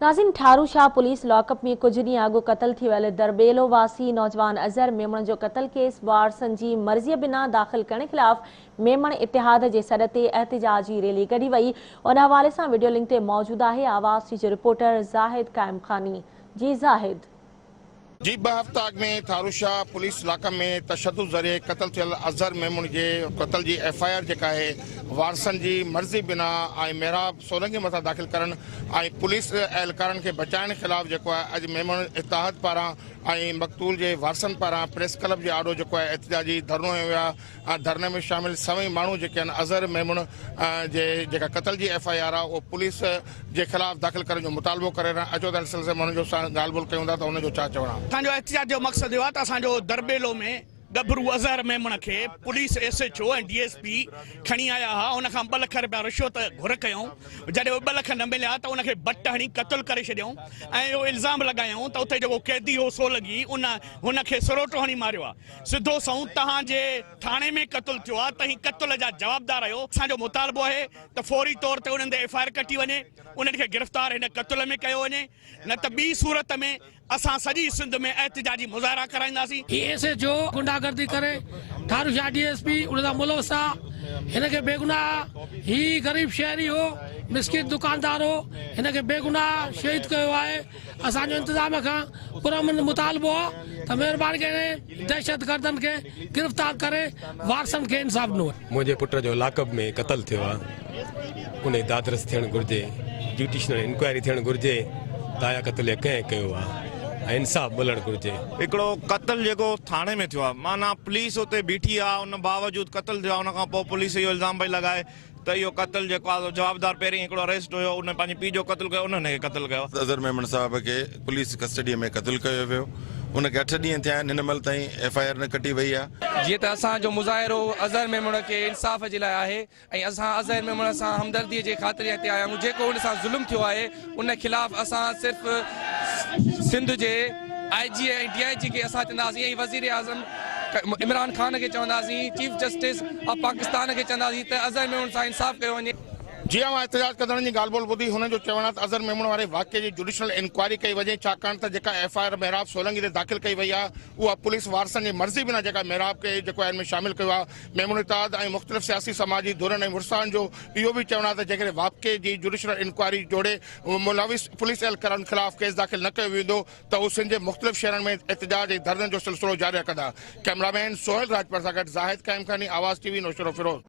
नाज़रीन, ठारू Shah police lockup में कुछ ॾींहं अॻु क़त्ल थी वियल दरबेलो वासी नौजवान अज़हर मेमण जो क़त्ल केस वारसनि जी मर्ज़ीअ बिना दाख़िल करण ख़िलाफ़ मेमण इतिहाद जे सॾ ते एहतिजाजी रैली कढी वई। उन हवाले सां वीडियो लिंक ते मौजूद आहे आवाज़ जो रिपोर्टर ज़ाहिद कायम खानी। जी ज़ाहिद। जी 2 हफ़्ता अॻु में थारूशाह पुलिस इलाक़े में तशद्दुद ज़रिए क़त्ल थियल अज़हर मेमून जे क़त्ल जी FIR जेका आहे वारसनि जी मर्ज़ी बिना ऐं मेहराब सोलंगी मथां दाख़िल करण ऐं पुलिस एहलकारनि खे बचाइण ख़िलाफ़ जेको आहे अॼु मेमून इतिहाद पारां ऐं मक़तूल जे वारसनि पारां प्रेस क्लब जे आॾो जेको आहे एहतिजाजी धरनो हुया। धरने में शामिल सभई माण्हू जेके आहिनि अज़हर मेमून जे जेका क़त्ल जी FIR आहे उहो पुलिस जे ख़िलाफ़ दाख़िल करण जो मुतालबो करे रहिया। अचो त सिलसिले में हुनजो सां ॻाल्हि ॿोल कयूं था त हुनजो छा चवणु आहे। असांजो एहतिजाज जो मक़सदु इहो आहे त असांजो दरबेलो में गबरू अज़हर मेमण खे पुलिस SHO ऐं DSP खणी आया हुआ। उन खां 2 लख रुपया रिश्वत घुर कयूं। जॾहिं उहे 2 लख न मिलिया त उनखे बट हणी क़त्ल करे छॾियऊं ऐं इहो इल्ज़ाम लॻायूं त उते जेको कैदी हो सोलगी हुनखे सरोटो हणी मारियो आहे। सिधो सऊं तव्हांजे थाणे में क़त्ल थियो आहे, तव्हीं क़त्ल जा जवाबदार आहियो। असांजो मुतालबो आहे त फौरी तौर ते उन्हनि ते FIR कटी वञे, उन्हनि खे गिरफ़्तार हिन क़त्ल में कयो वञे, न त ॿी सूरत में असां सॼी सिंध में एहतिजाजी मुज़ाहरा कराईंदासीं। SHO गुंडागर्दी करे ठारू शाह DSP उनजा मुलवस आहे। हिनखे बेगुनाह ही गरीब शहरी हो, मिस्किन दुकानदार हो, हिनखे बेगुनाह शहीद कयो आहे। असांजो इंतज़ाम खां पुरअमन मुतालबो आहे त महिरबानी करे दहशत गर्दन खे गिरफ़्तार करे वारसनि खे इंसाफ़ ॾिनो। मुंहिंजे पुट जो लाकअप में क़त्ल थियो आहे, उन दादरस थियणु घुरिजे, जुडिशनल इंक्वायरी थियणु घुरिजे त आया क़त्ल कंहिं कयो आहे ऐं इंसाफ़ मिलणु घुरिजे। हिकिड़ो क़त्ल जेको थाणे में थियो आहे, माना पुलिस उते बीठी आहे, उन बावजूदि क़त्ल थियो आहे। उन खां पोइ पुलिस इहो इल्ज़ाम पई लॻाए त इहो क़त्ल जेको आहे जवाबदार पहिरीं हिकिड़ो अरेस्ट हुयो, उन पंहिंजे पीउ जो क़त्ल कयो, उन्हनि खे क़त्ल कयो। अज़हर मेमण साहब खे पुलिस कस्टडीअ में क़त्ल कयो वियो। उनखे 8 ॾींहं थिया आहिनि, हिन महिल ताईं FIR न कटी वई आहे। जीअं त असांजो मुज़ाहिरो अज़हर मेमण खे इंसाफ़ जे लाइ आहे ऐं असां अज़हर मेमण सां हमदर्दीअ जे ख़ातिर हिते आया आहियूं। जेको उन सां ज़ुल्म थियो आहे उन ख़िलाफ़ असां सिर्फ़ु सिंध जे IG ऐं DIG खे असां चवंदासीं ऐं वज़ीर आज़म इमरान खान खे चवंदासीं, चीफ जस्टिस ऑफ पाकिस्तान खे चवंदासीं त अज़हर मेमण सां इंसाफ़ कयो वञे। जी हाँ, एहतिजाज कंदड़नि जी ॻाल्हि ॿोल ॿुधी हुनजो चवणु आहे त अज़हर मेमून वारे वाक़े जी जुडिशनल इंक्वायरी कई वञे, छाकाणि त जेका FIR मेहराब सोलंगी ते दाख़िल कई वई आहे उहा पुलिस वारसनि जी मर्ज़ी बिना जेका मेहराब खे जेको आहे हिन में शामिल कयो आहे। मेमून इतिहाद ऐं मुख़्तलिफ़ सियासी समाजी धुरनि ऐं मुर्सान जो इहो बि चवणु आहे त जेकॾहिं वाक़े जी जुडिशनल इंक्वायरी जोड़े मुलविस पुलिस एहलकारनि ख़िलाफ़ केस दाख़िल न कयो वेंदो त उहो सिंध जे मुख़्तलिफ़ शहरनि में एहतिजाज ऐं धरननि जो सिलसिलो जारी रखंदा। कैमरामैन सोहेल राजपाल सां गॾु ज़ाहिद कायम खानी, आवाज़ TV, नौशरो फिरोज़।